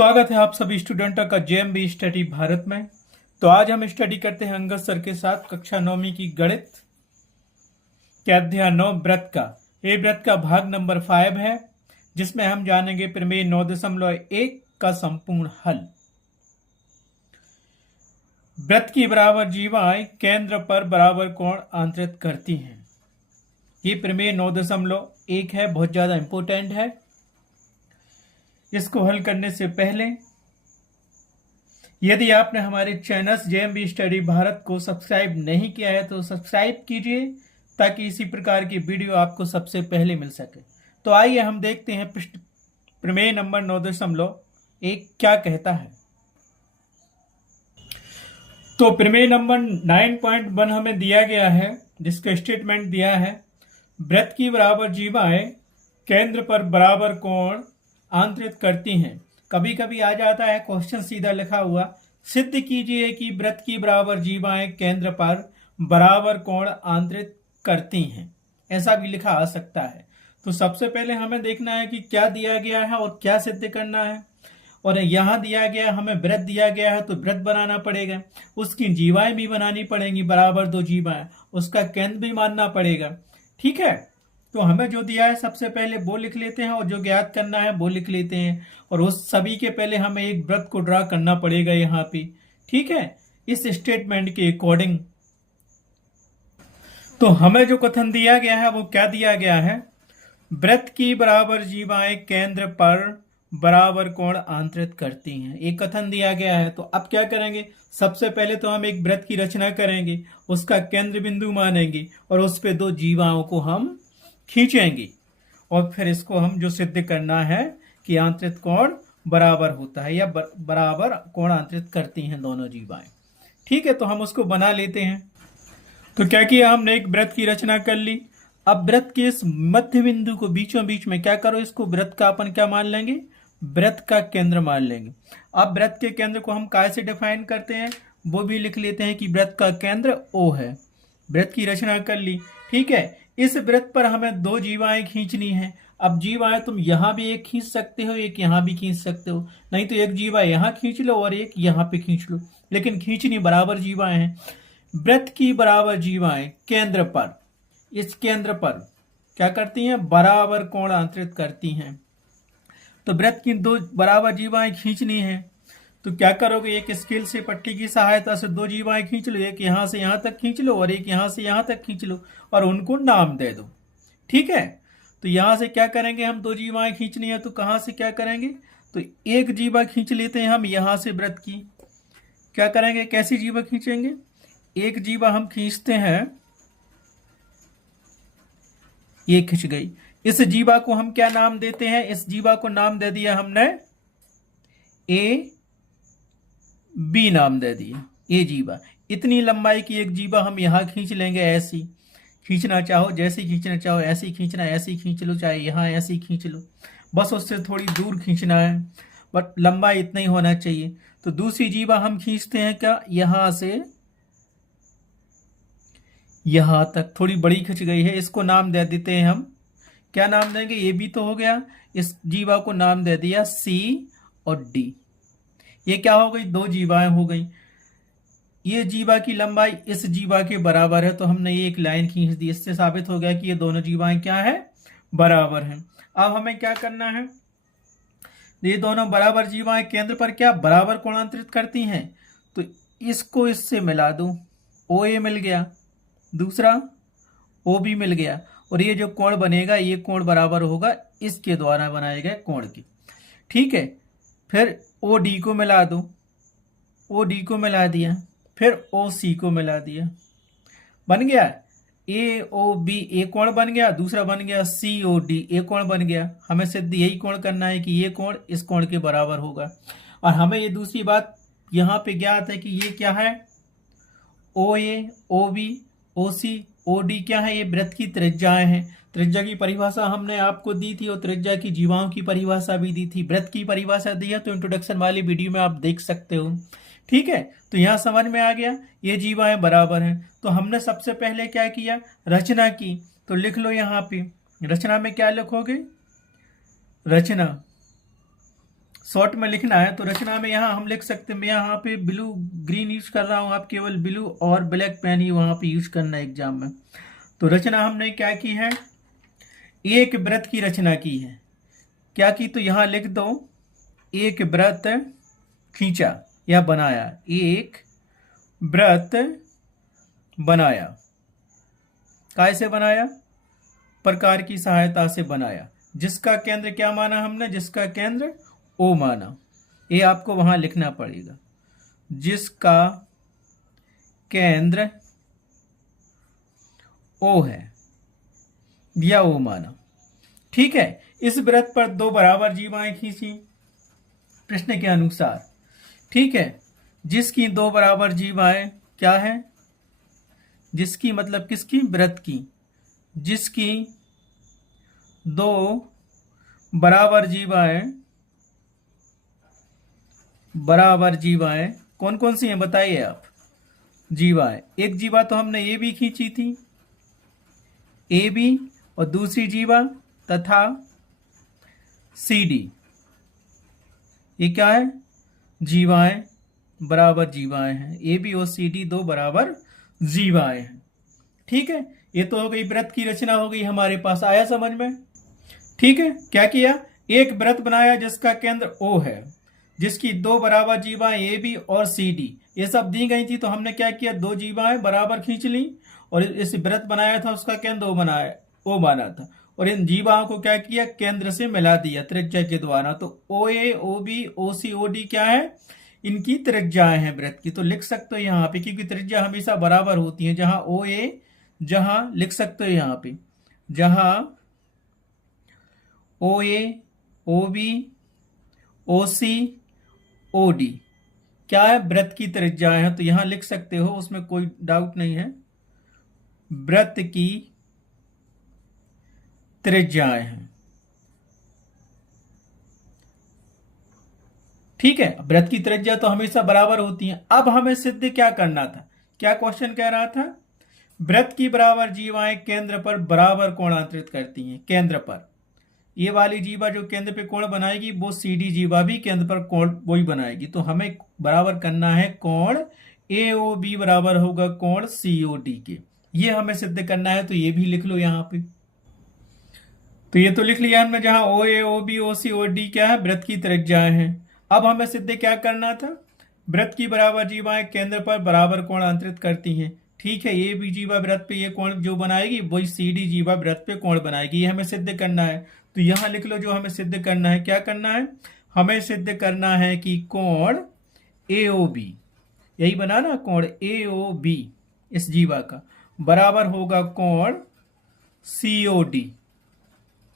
स्वागत है आप सभी स्टूडेंटों का जेएमबी स्टडी भारत में। तो आज हम स्टडी करते हैं अंगद सर के साथ कक्षा 9वीं की गणित के अध्याय 9 व्रत का। ये व्रत का भाग नंबर 5 है, जिसमें हम जानेंगे प्रमेय 9.1 का संपूर्ण हल। व्रत की बराबर जीवाएं केंद्र पर बराबर कोण आंतरित करती हैं। ये प्रमेय 9.1 है, बहुत ज्यादा इंपोर्टेंट है। इसको हल करने से पहले यदि आपने हमारे चैनल जेएमबी स्टडी भारत को सब्सक्राइब नहीं किया है तो सब्सक्राइब कीजिए, ताकि इसी प्रकार की वीडियो आपको सबसे पहले मिल सके। तो आइए हम देखते हैं प्रमेय नंबर 9.1 क्या कहता है। तो प्रमेय नंबर 9.1 हमें दिया गया है, जिसका स्टेटमेंट दिया है व्रत की बराबर जीवाएं केंद्र पर बराबर कोण आंतरित करती हैं। कभी कभी आ जाता है क्वेश्चन सीधा लिखा हुआ, सिद्ध कीजिए कि व्रत की बराबर जीवाएं केंद्र पर बराबर कोण आंतरित करती हैं। ऐसा भी लिखा आ सकता है। तो सबसे पहले हमें देखना है कि क्या दिया गया है और क्या सिद्ध करना है। और यहाँ दिया गया हमें व्रत दिया गया है, तो व्रत बनाना पड़ेगा, उसकी जीवाएं भी बनानी पड़ेंगी, बराबर दो जीवाएं, उसका केंद्र भी मानना पड़ेगा। ठीक है, तो हमें जो दिया है सबसे पहले वो लिख लेते हैं और जो ज्ञात करना है वो लिख लेते हैं। और उस सभी के पहले हमें एक व्रत को ड्रा करना पड़ेगा यहाँ पे। ठीक है, इस स्टेटमेंट के अकॉर्डिंग। तो हमें जो कथन दिया गया है वो क्या दिया गया है, व्रत की बराबर जीवाएं केंद्र पर बराबर कोण आंतरित करती हैं, एक कथन दिया गया है। तो अब क्या करेंगे, सबसे पहले तो हम एक व्रत की रचना करेंगे, उसका केंद्र बिंदु मानेंगे और उस पे दो जीवाओं को हम खींचेंगे। और फिर इसको हम जो सिद्ध करना है कि आंतरिक कोण बराबर होता है या बराबर कोण आंतरित करती हैं दोनों जीवाएं। ठीक है, तो हम उसको बना लेते हैं। तो क्या किया, हमने एक व्रत की रचना कर ली। अब व्रत के इस मध्य बिंदु को बीचों बीच में क्या करो, इसको व्रत का अपन क्या मान लेंगे, व्रत का केंद्र मान लेंगे। अब व्रत के केंद्र को हम काय से डिफाइन करते हैं वो भी लिख लेते हैं कि व्रत का केंद्र O है। व्रत की रचना कर ली। ठीक है, इस व्रत पर हमें दो जीवाएं खींचनी है। अब जीवाएं तुम यहां भी एक खींच सकते हो, एक यहां भी खींच सकते हो, नहीं तो एक जीवा यहां खींच लो और एक यहां पे खींच लो, लेकिन खींचनी बराबर जीवाएं हैं। व्रत की बराबर जीवाएं केंद्र पर, इस केंद्र पर क्या करती हैं, बराबर कोण आंतरित करती हैं। तो व्रत की दो बराबर जीवाएं खींचनी है, तो क्या करोगे, एक स्केल से पट्टी की सहायता से दो जीवाएं खींच लो, एक यहां से यहां तक खींच लो और एक यहां से यहां तक खींच लो और उनको नाम दे दो। ठीक है, तो यहां से क्या करेंगे, हम दो जीवाएं खींचनी है तो कहां से क्या करेंगे, तो एक जीवा खींच लेते हैं हम यहां से व्रत की। क्या करेंगे, कैसी जीवा खींचेंगे, एक जीवा हम खींचते हैं, ये खिंच गई। इस जीवा को हम क्या नाम देते हैं, इस जीवा को नाम दे दिया हमने ए बी नाम दे दिया, ए जीवा। इतनी लंबाई की एक जीवा हम यहां खींच लेंगे, ऐसी खींचना चाहो, जैसी खींचना चाहो ऐसी खींचना, ऐसी खींच लो, चाहे यहां ऐसी खींच लो, बस उससे थोड़ी दूर खींचना है, बट लंबाई इतना ही होना चाहिए। तो दूसरी जीवा हम खींचते हैं क्या, यहां से यहां तक, थोड़ी बड़ी खिंच गई है, इसको नाम दे देते हैं हम, क्या नाम देंगे, ये भी तो हो गया, इस जीवा को नाम दे दिया सी और डी। ये क्या हो गई, दो जीवाएं हो गई। ये जीवा की लंबाई इस जीवा के बराबर है, तो हमने ये एक लाइन खींच दी, इससे साबित हो गया कि ये दोनों जीवाएं क्या है, बराबर हैं। अब हमें क्या करना है, ये दोनों बराबर जीवाएं केंद्र पर क्या बराबर कोणांतरित करती हैं, तो इसको इससे मिला दो, ओ ए मिल गया, दूसरा ओ बी मिल गया, और ये जो कोण बनेगा ये कोण बराबर होगा इसके द्वारा बनाए गए कोण की। ठीक है, फिर ओ डी को मिला दो, ओ डी को मिला दिया, फिर ओ सी को मिला दिया, बन गया ए ओ बी, ए कोण बन गया, दूसरा बन गया सी ओ डी, ए कोण बन गया। हमें सिर्फ यही कोण करना है कि ये कोण इस कोण के बराबर होगा। और हमें ये दूसरी बात यहां पे ज्ञात है कि ये क्या है, ओ ए ओ बी ओ सी ओ डी क्या है, ये वृत्त की त्रिज्याएं हैं। त्रिज्या की परिभाषा हमने आपको दी थी और त्रिज्या की जीवाओं की परिभाषा भी दी थी। वृत्त की परिभाषा दी है तो इंट्रोडक्शन वाली वीडियो में आप देख सकते हो। ठीक है, तो यहां समझ में आ गया, ये जीवाएं बराबर हैं। तो हमने सबसे पहले क्या किया, रचना की। तो लिख लो यहाँ पे, रचना में क्या लिखोगे, रचना शॉर्ट में लिखना है तो रचना में यहाँ हम लिख सकते हैं, मैं यहाँ पे ब्लू ग्रीन यूज कर रहा हूँ, आप केवल ब्लू और ब्लैक पेन ही वहाँ पे यूज करना है एग्जाम में। तो रचना हमने क्या की है, एक व्रत की रचना की है। क्या की, तो यहाँ लिख दो एक व्रत खींचा या बनाया, एक व्रत बनाया। कैसे बनाया, प्रकार की सहायता से बनाया। जिसका केंद्र क्या माना हमने, जिसका केंद्र ओ माना, ये आपको वहां लिखना पड़ेगा, जिसका केंद्र ओ है या ओ माना। ठीक है, इस व्रत पर 2 बराबर जीवाएं खींची प्रश्न के अनुसार। ठीक है, जिसकी 2 बराबर जीवाएं क्या है, जिसकी मतलब किसकी, व्रत की, जिसकी 2 बराबर जीवाएं कौन कौन सी हैं बताइए आप। जीवाएं, एक जीवा तो हमने ए बी खींची थी, ए बी, और दूसरी जीवा तथा सी डी। ये क्या है, जीवाएं, बराबर जीवाएं हैं, ए बी और सी डी 2 बराबर जीवाएं हैं। ठीक है, ये तो हो गई व्रत की रचना, हो गई हमारे पास, आया समझ में। ठीक है, क्या किया, एक व्रत बनाया जिसका केंद्र ओ है, जिसकी 2 बराबर जीवाएं ए बी और सी डी ये सब दी गई थी। तो हमने क्या किया, 2 जीवाएं बराबर खींच ली और इस व्रत बनाया था, उसका केंद्र ओ माना था, और इन जीवाओं को क्या किया, केंद्र से मिला दिया त्रिज्या के द्वारा। तो ओ ए, ओ बी, ओ सी, ओ डी क्या है, इनकी त्रिज्याएं हैं व्रत की। तो लिख सकते हो यहाँ पे, क्योंकि त्रिज्या हमेशा बराबर होती है। जहां ओ ए, जहां लिख सकते हो यहाँ पे, जहां ओ ए, ओ बी, ओ सी, ओ डी क्या है, व्रत की त्रिज्याएं हैं। तो यहां लिख सकते हो, उसमें कोई डाउट नहीं है, व्रत की त्रिज्याएं हैं। ठीक है, व्रत की त्रिज्या तो हमेशा बराबर होती है। अब हमें सिद्ध क्या करना था, क्या क्वेश्चन कह रहा था, व्रत की बराबर जीवाएं केंद्र पर बराबर कोण आंतरित करती हैं। केंद्र पर ये वाली जीवा जो केंद्र पे कोण बनाएगी, वो सी डी जीवा भी केंद्र पर कोण वही बनाएगी। तो हमें बराबर करना है कोण ए ओ बी बराबर होगा कोण सी ओ डी के, ये हमें सिद्ध करना है। तो ये भी लिख लो यहाँ पे, तो ये तो लिख लिया हमने, जहां ओ ए, ओ बी, ओ सी, ओ डी क्या है, व्रत की त्रिज्याएं हैं। अब हमें सिद्ध क्या करना था, व्रत की बराबर जीवाएं केंद्र पर बराबर कोण आंतरित करती हैं। ठीक है, ये भी जीवा व्रत पे ये कोण जो बनाएगी, वही सी डी जीवा व्रत पे कोण बनाएगी, ये हमें सिद्ध करना है। तो यहां लिख लो जो हमें सिद्ध करना है, क्या करना है, हमें सिद्ध करना है कि कोण ए ओ बी, यही बना ना, कोण ए ओ बी इस जीवा का बराबर होगा कोण सी ओ डी,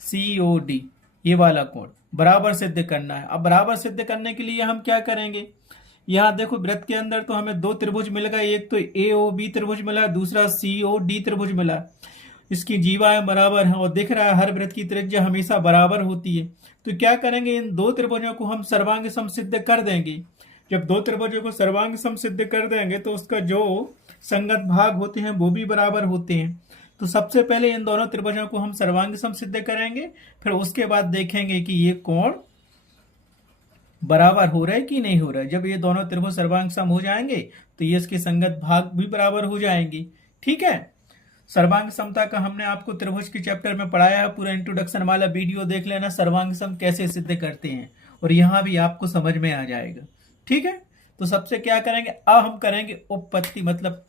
सी ओ डी ये वाला कोण बराबर सिद्ध करना है। अब बराबर सिद्ध करने के लिए हम क्या करेंगे, यहां देखो व्रत के अंदर तो हमें 2 त्रिभुज मिल गए, एक तो ए ओ बी त्रिभुज मिला, दूसरा सी ओ डी त्रिभुज मिला। इसकी जीवाएं बराबर हैं और दिख रहा है हर व्रत की त्रिज्या हमेशा बराबर होती है। तो क्या करेंगे, इन 2 त्रिभुजों को हम सर्वांग सम सिद्ध कर देंगे। जब 2 त्रिभुजों को सर्वांग सम सिद्ध कर देंगे तो उसका जो संगत भाग होते हैं वो भी बराबर होते हैं। तो सबसे पहले इन दोनों त्रिभुजों को हम सर्वांग सम सिद्ध करेंगे, फिर उसके बाद देखेंगे कि ये कोण बराबर हो रहा है कि नहीं हो रहा है। जब ये दोनों त्रिभुज सर्वांग सम हो जाएंगे तो ये इसके संगत भाग भी बराबर हो जाएंगे। ठीक है, सर्वांग समता का हमने आपको त्रिभुज के चैप्टर में पढ़ाया है, पूरा इंट्रोडक्शन वाला वीडियो देख लेना, सर्वांग सम कैसे सिद्ध करते हैं, और यहां भी आपको समझ में आ जाएगा। ठीक है, तो सबसे क्या करेंगे, अब हम करेंगे उपपत्ति, मतलब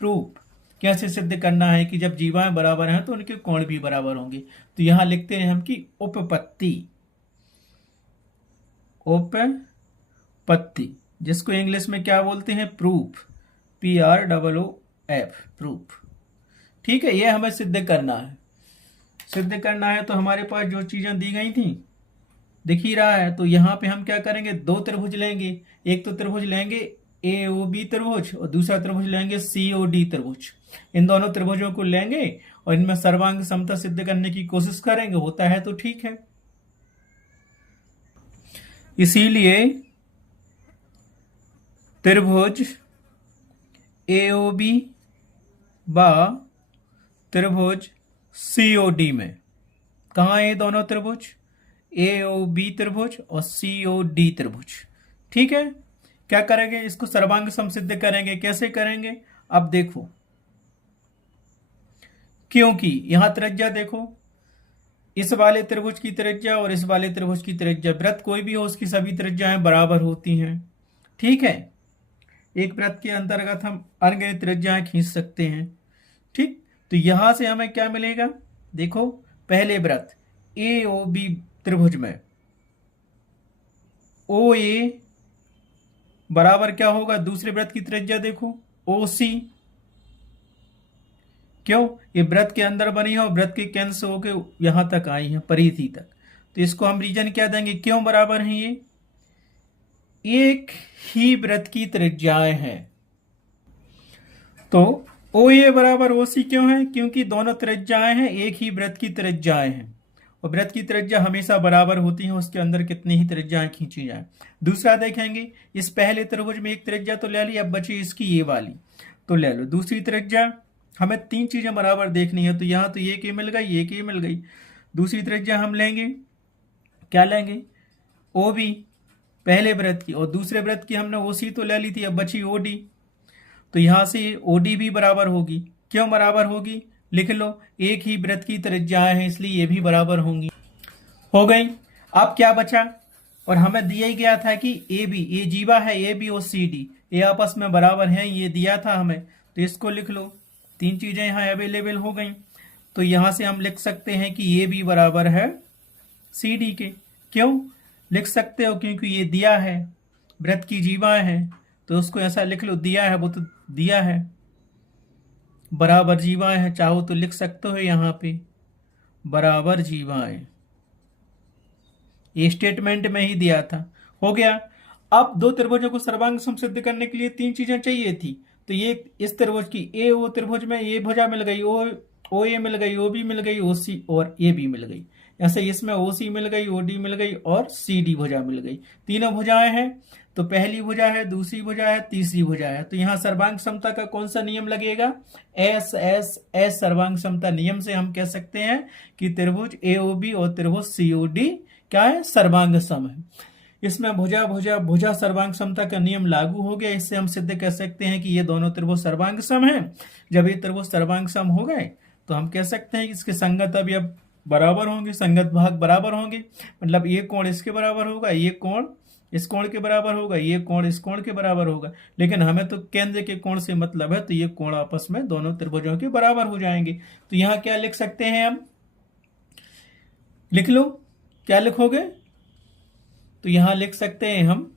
प्रूफ, कैसे सिद्ध करना है कि जब जीवाएं बराबर हैं तो उनके कोण भी बराबर होंगे। तो यहां लिखते हैं हम कि उपपत्ति, उपपत्ति जिसको इंग्लिश में क्या बोलते हैं, प्रूफ, PROOF, प्रूफ। ठीक है, ये हमें सिद्ध करना है। सिद्ध करना है तो हमारे पास जो चीजें दी गई थी दिख ही रहा है। तो यहां पे हम क्या करेंगे, 2 त्रिभुज लेंगे, एक तो त्रिभुज लेंगे ए ओ बी त्रिभुज और दूसरा त्रिभुज लेंगे सी ओ डी त्रिभुज। इन दोनों त्रिभुजों को लेंगे और इनमें सर्वांग समता सिद्ध करने की कोशिश करेंगे, होता है तो ठीक है। इसीलिए त्रिभुज ए ओ बी व त्रिभुज सी ओ डी में, कहाँ है दोनों त्रिभुज, AOB त्रिभुज और COD त्रिभुज। ठीक है, क्या करेंगे, इसको सर्वांग सम सिद्ध करेंगे। कैसे करेंगे, अब देखो, क्योंकि यहां त्रिज्या देखो, इस वाले त्रिभुज की त्रिज्या और इस वाले त्रिभुज की त्रिज्या, वृत्त कोई भी हो उसकी सभी त्रिज्याएं बराबर होती हैं। ठीक है, एक वृत्त के अंतर्गत हम अनगिनत त्रिज्याएं खींच सकते हैं। ठीक, तो यहां से हमें क्या मिलेगा, देखो, पहले वृत्त AOB त्रिभुज में OA बराबर क्या होगा, दूसरे वृत्त की त्रिज्या देखो OC। क्यों, ये वृत्त के अंदर बनी है और वृत्त के केंद्र से होकर यहां तक आई है, परिधि तक। तो इसको हम रीजन क्या देंगे, क्यों बराबर है, ये एक ही वृत्त की त्रिज्याएं हैं। तो OA बराबर OC क्यों है, क्योंकि दोनों त्रिज्याएं हैं, एक ही वृत्त की त्रिज्याएं हैं, और वृत्त की त्रिज्या हमेशा बराबर होती है, उसके अंदर कितनी ही त्रिज्याएं खींची जाए। दूसरा देखेंगे, इस पहले त्रिभुज में एक त्रिज्या तो ले ली, अब बची इसकी ये वाली, तो ले लो दूसरी त्रिज्या। हमें तीन चीजें बराबर देखनी है, तो यहां तो एक ही मिल गई, एक ही मिल गई। दूसरी त्रिज्या हम लेंगे, क्या लेंगे, OB पहले वृत्त की, और दूसरे वृत्त की हमने OC तो ले ली थी, अब बची OD। तो यहां से OD भी बराबर होगी। क्यों बराबर होगी, लिख लो, एक ही वृत्त की त्रिज्याएं हैं इसलिए ये भी बराबर होंगी। हो गई। अब क्या बचा, और हमें दिया ही गया था कि AB, ये जीवा है, AB और CD ये आपस में बराबर हैं, ये दिया था हमें, तो इसको लिख लो। तीन चीजें यहां अवेलेबल हो गई, तो यहां से हम लिख सकते हैं कि ये भी बराबर है CD के। क्यों लिख सकते हो, क्योंकि ये दिया है, वृत्त की जीवाएं हैं, तो उसको ऐसा लिख लो, दिया है वो तो दिया है, बराबर जीवाएं हैं, चाहो तो लिख सकते हो यहां पे बराबर जीवाएं, ये स्टेटमेंट में ही दिया था। हो गया। अब दो त्रिभुजों को सर्वांग सम सिद्ध करने के लिए तीन चीजें चाहिए थी, तो ये इस त्रिभुज की AO त्रिभुज में ये भुजा मिल गई, OA मिल गई, OB मिल गई, OC और AB मिल गई। ऐसे इसमें OC मिल गई, OD मिल गई और CD भुजा मिल गई। तीनों भुजाएं हैं, तो पहली भुजा है, दूसरी भुजा है, तीसरी भुजा है। तो यहां सर्वांग समता का कौन सा नियम लगेगा, एस सर्वांग समता नियम से हम कह सकते हैं कि त्रिभुज AOB और त्रिभुज COD क्या है, सर्वांग सम है। इसमें भुजा भुजा भुजा सर्वांग समता का नियम लागू हो गया। इससे हम सिद्ध कर सकते हैं कि ये दोनों त्रिभुज सर्वांग सम हैं। जब ये त्रिभुज सर्वांग सम हो गए तो हम कह सकते हैं कि इसके संगत अवयव बराबर होंगे, संगत भाग बराबर होंगे। मतलब ये कोण इसके बराबर होगा, ये कोण इस कोण के बराबर होगा, ये कोण इस कोण के बराबर होगा। लेकिन हमें तो केंद्र के कोण से मतलब है, तो ये कोण आपस में दोनों त्रिभुजों के बराबर हो जाएंगे। तो यहां क्या लिख सकते हैं हम, लिख लो, क्या लिखोगे, तो यहां लिख सकते हैं हम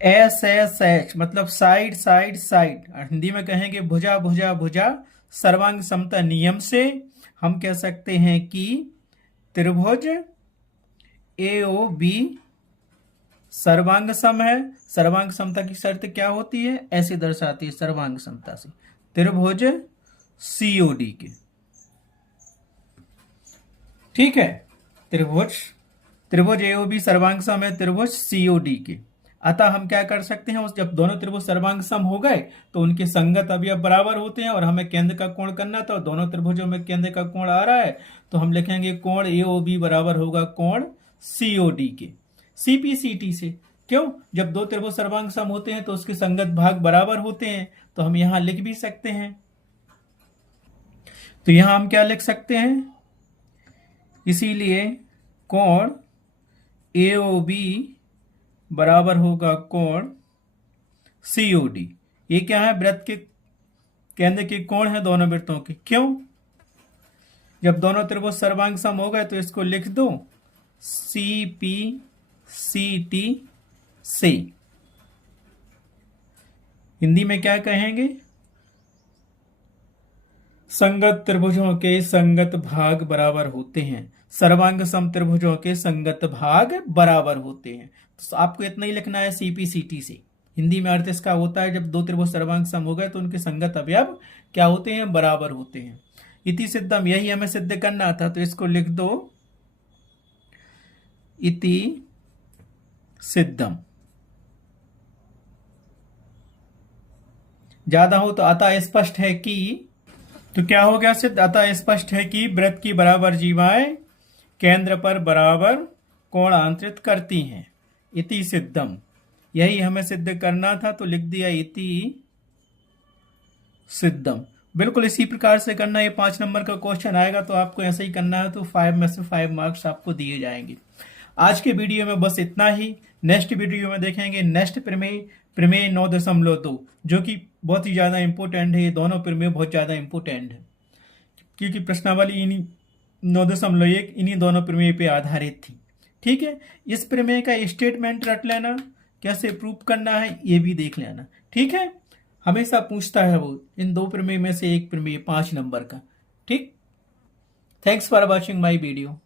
SSH, मतलब साइड साइड साइड। हिंदी में कहेंगे भुजा भुजा भुजा सर्वांग समता नियम से हम कह सकते हैं कि त्रिभुज AOB सर्वांग सम है। सर्वांग समता की शर्त क्या होती है, ऐसे दर्शाती है सर्वांग समता से, त्रिभुज COD के। ठीक है, त्रिभुज AOB सर्वांग सम है त्रिभुज COD के। अतः हम क्या कर सकते हैं, जब दोनों त्रिभुज सर्वांग सम हो गए तो उनके संगत अवयव बराबर होते हैं, और हमें केंद्र का कोण करना था, और दोनों त्रिभुजों में केंद्र का कोण आ रहा है, तो हम लिखेंगे कोण AOB बराबर होगा कोण COD के, CPCT से। क्यों, जब दो त्रिभुज सर्वांग सम होते हैं तो उसके संगत भाग बराबर होते हैं, तो हम यहां लिख भी सकते हैं। तो यहां हम क्या लिख सकते हैं, इसीलिए कोण AOB बराबर होगा कोण COD। ये क्या है, वृत्त के केंद्र के कोण है दोनों वृत्तों के। क्यों, जब दोनों त्रिभुज सर्वांग सम हो गए तो इसको लिख दो CPCT से। हिंदी में क्या कहेंगे, संगत त्रिभुजों के संगत भाग बराबर होते हैं, सर्वांग सम त्रिभुजों के संगत भाग बराबर होते हैं। तो आपको इतना ही लिखना है CPCT से। हिंदी में अर्थ इसका होता है, जब दो त्रिभुज सर्वांग सम हो गए तो उनके संगत अवयव क्या होते हैं, बराबर होते हैं। इति सिद्धम, यही हमें सिद्ध करना था, तो इसको लिख दो इति सिद्धम। ज्यादा हो तो अतः स्पष्ट है कि, तो क्या हो गया सिद्ध, अतः स्पष्ट है कि वृत्त की बराबर जीवाएं केंद्र पर बराबर कोण आंतरित करती हैं। इति सिद्धम, यही हमें सिद्ध करना था तो लिख दिया इति सिद्धम। बिल्कुल इसी प्रकार से करना। ये 5 नंबर का क्वेश्चन आएगा तो आपको ऐसा ही करना है, तो 5 में से 5 मार्क्स आपको दिए जाएंगे। आज के वीडियो में बस इतना ही। नेक्स्ट वीडियो में देखेंगे नेक्स्ट प्रमेय, प्रमेय 9.2, जो कि बहुत ही ज्यादा इंपोर्टेंट है। ये दोनों प्रमेय बहुत ज्यादा इंपोर्टेंट है, क्योंकि प्रश्नावली इन्हीं 9.1 इन्हीं दोनों प्रमेय पे आधारित थी। ठीक है, इस प्रमेय का स्टेटमेंट रट लेना, कैसे प्रूव करना है ये भी देख लेना। ठीक है, हमेशा पूछता है वो इन 2 प्रमेय में से एक प्रमेय 5 नंबर का। ठीक, thanks for watching my video.